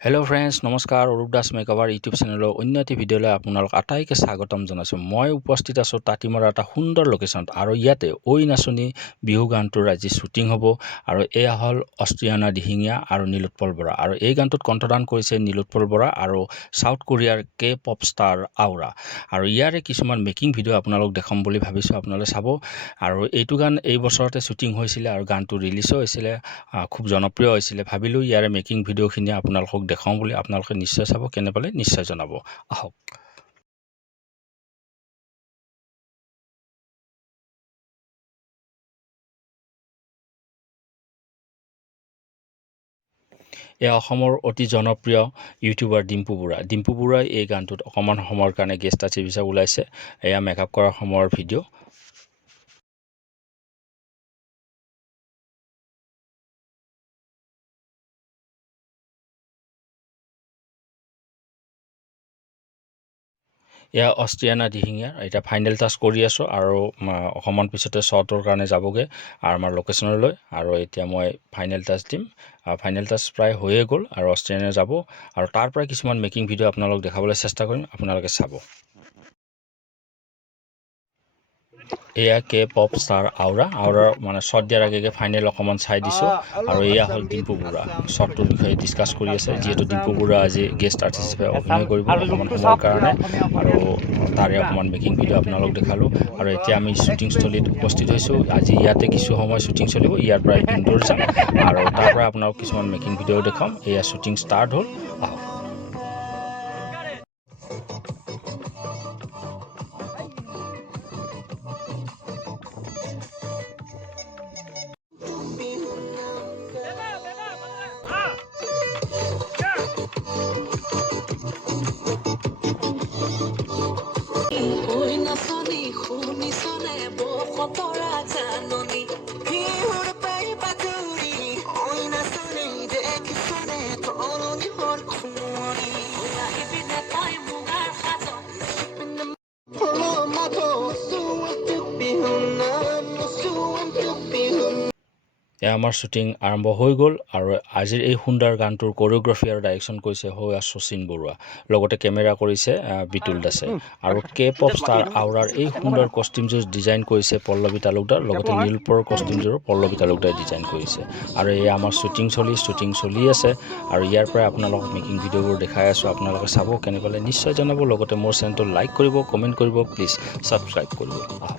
Hello' friends নমস্কাৰ Arup Das মেকআভাৰ YouTube চেনেলৰ অন্য এটি ভিডিঅ'লৈ আপোনালোক আটাইকে স্বাগতম জনাইছোঁ। মই উপস্থিত আছোঁ তাঁতিমৰা এটা সুন্দৰ লোকেশ্যনত আৰু ইয়াতে ঐ নাচনী বিহু গানটোৰ আজি শ্বুটিং হ'ব আৰু এয়া হ'ল অষ্ট্ৰিয়ানা দিহিঙীয়া আৰু নীলোৎপল বৰা আৰু এই গানটোত কণ্ঠদান কৰিছে নীলোৎপল বৰা আৰু সাউথ কোৰিয়াৰ কে পপ ষ্টাৰ আউৰা আৰু ইয়াৰে কিছুমান মেকিং ভিডিঅ' আপোনালোক দেখাম বুলি ভাবিছোঁ, আপোনালোকে চাব। আৰু এইটো গান এই বছৰতে শ্বুটিং হৈছিলে আৰু গানটো ৰিলিজো হৈছিলে, খুব জনপ্ৰিয় হৈছিলে। ভাবিলোঁ ইয়াৰে মেকিং ভিডিঅ'খিনি আপোনালোকক দেখাওঁ বুলি। আপোনালোকে নিশ্চয় চাব, কেনে পালে নিশ্চয় জনাব। আহক। এয়া অসমৰ অতি জনপ্ৰিয় ইউটিউবাৰ ডিম্পু বৰুৱাই এই গানটোত অকণমান সময়ৰ কাৰণে গেষ্ট আৰ্টিষ্ট হিচাপে ওলাইছে। এয়া মেকআপ কৰাৰ সময়ৰ ভিডিঅ'। এয়া অষ্ট্ৰিয়ানা দিহিঙীয়াৰ এতিয়া ফাইনেল টাচ কৰি আছোঁ আৰু অকণমান পিছতে শ্বটৰ কাৰণে যাবগৈ আৰু আমাৰ লোকেশ্যনলৈ। আৰু এতিয়া মই ফাইনেল টাচ দিম। ফাইনেল টাচ প্ৰায় হৈয়ে গ'ল আৰু অষ্ট্ৰিয়ানা যাব আৰু তাৰ পৰাই কিছুমান মেকিং ভিডিঅ' আপোনালোক দেখাবলৈ চেষ্টা কৰিম, আপোনালোকে চাব। এয়া কে পপ ষ্টাৰ আউৰাৰ মানে শ্বট দিয়াৰ আগে ফাইনেল অকণমান চাই দিছোঁ। আৰু এয়া হ'ল ডিম্পু বৰুৱা, শ্বটটোৰ বিষয়ে ডিছকাছ কৰি আছে, যিহেতু ডিম্পু বৰুৱা আজি গেষ্ট আৰ্টিষ্ট হিচাপে অভিনয় কৰিব অকণমান সময়ৰ কাৰণে। আৰু তাৰে অকণমান মেকিং ভিডিঅ' আপোনালোক দেখালোঁ। আৰু এতিয়া আমি শ্বুটিংস্থলীত উপস্থিত হৈছোঁ। আজি ইয়াতে কিছু সময় শ্বুটিং চলিব, ইয়াৰ পৰা ইনডোৰ যাম আৰু তাৰ পৰা আপোনালোক কিছুমান মেকিং ভিডিঅ' দেখাম। এয়া শ্বুটিং ষ্টাৰ্ট হ'ল, আহক। এয়া আমাৰ শ্বুটিং আৰম্ভ হৈ গ'ল আৰু আজিৰ এই সুন্দৰ গানটোৰ কোৰিঅ'গ্ৰাফী আৰু ডাইৰেকশ্যন কৰিছে শচীন বৰুৱা, লগতে কেমেৰা কৰিছে বিতুল দাসে। আৰু কে পপ ষ্টাৰ আউৰাৰ এই সুন্দৰ কষ্টিউমযোৰ ডিজাইন কৰিছে পল্লৱী তালুকদাৰ, লগতে নীলোৎপলৰ কষ্টিউমযোৰো পল্লৱী তালুকদাৰে ডিজাইন কৰিছে। আৰু এয়া আমাৰ শ্বুটিং চলি আছে আৰু ইয়াৰ পৰাই আপোনালোকক মেকিং ভিডিঅ'বোৰ দেখাই আছোঁ। আপোনালোকে চাব, কেনে পালে নিশ্চয় জনাব, লগতে মোৰ চেনেলটো লাইক কৰিব, কমেণ্ট কৰিব, প্লিজ ছাবস্ক্ৰাইব কৰিব। আহক।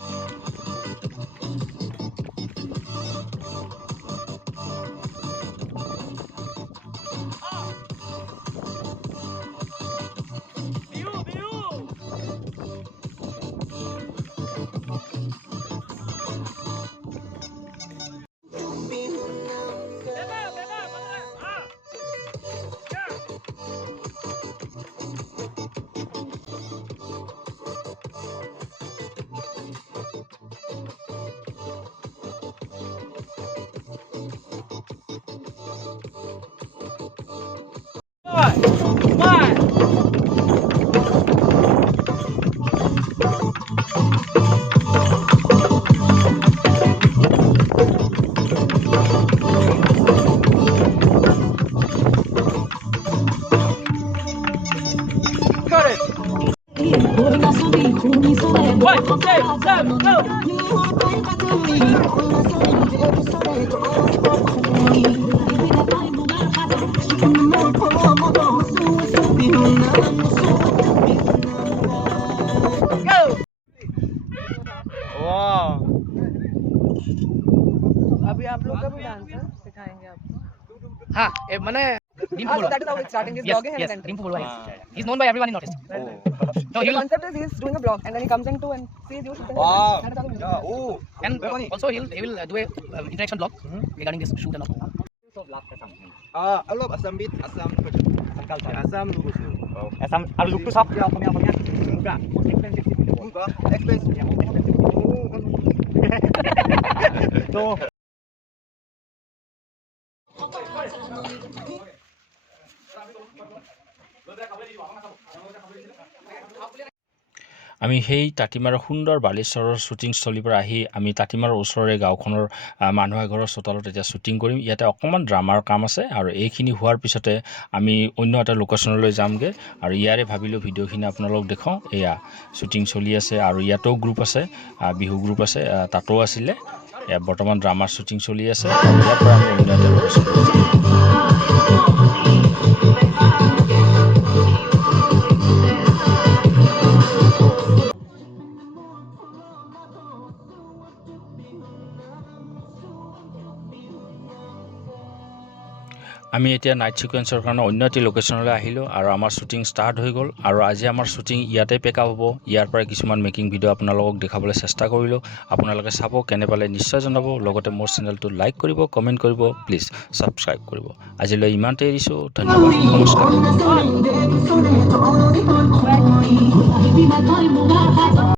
अभी आप लोग का भी डांस है, सिखाएंगे आपको। हाँ, मैंने So that is how it's starting. He's vlogging and then Dimpu Boluwai. He's known by everyone in Northeast. So the he'll concept is he's doing a vlog and then he comes into and sees you. Wow. That is how he Yeah. Oh. and also he will do a interaction vlog regarding this shoot and all. I love Assam beat, Assam culture. Assam look. Assam আৰু লোকটো সব অসমীয়া মুগা Expensive. তো আমি সেই তাঁতিমাৰৰ সুন্দৰ বালিচৰৰ শ্বুটিংস্থলীৰ পৰা আহি আমি তাঁতিমাৰৰ ওচৰৰে গাঁওখনৰ মানুহ এঘৰৰ চোতালত এতিয়া শ্বুটিং কৰিম। ইয়াতে অকণমান ড্ৰামাৰ কাম আছে আৰু এইখিনি হোৱাৰ পিছতে আমি অন্য এটা লোকেশ্যনলৈ যামগৈ আৰু ইয়াৰে ভাবিলোঁ ভিডিঅ'খিনি আপোনালোকক দেখুৱাওঁ। এয়া শ্বুটিং চলি আছে আৰু ইয়াতো গ্ৰুপ আছে, বিহু গ্ৰুপ আছে, তাতো আছিলে। বৰ্তমান ড্ৰামাৰ শ্বুটিং চলি আছে আৰু ইয়াৰ পৰা আমি অন্য এটা লোকেশ্যনলৈ যাম। আমি এতিয়া নাইট ছিকুৱেন্সৰ কাৰণে অন্য এটি লোকেশ্যনলৈ আহিলোঁ আৰু আমাৰ শ্বুটিং ষ্টাৰ্ট হৈ গ'ল আৰু আজি আমাৰ শ্বুটিং ইয়াতে পেকআপ হ'ব। ইয়াৰ পৰা কিছুমান মেকিং ভিডিঅ' আপোনালোকক দেখাবলৈ চেষ্টা কৰিলোঁ। আপোনালোকে চাব, কেনে পালে নিশ্চয় জনাব। লগতে মোৰ চেনেলটো লাইক কৰিব, কমেণ্ট কৰিব, প্লিজ ছাবস্ক্ৰাইব কৰিব। আজিলৈ ইমানতে এৰিছোঁ। ধন্যবাদ, নমস্কাৰ।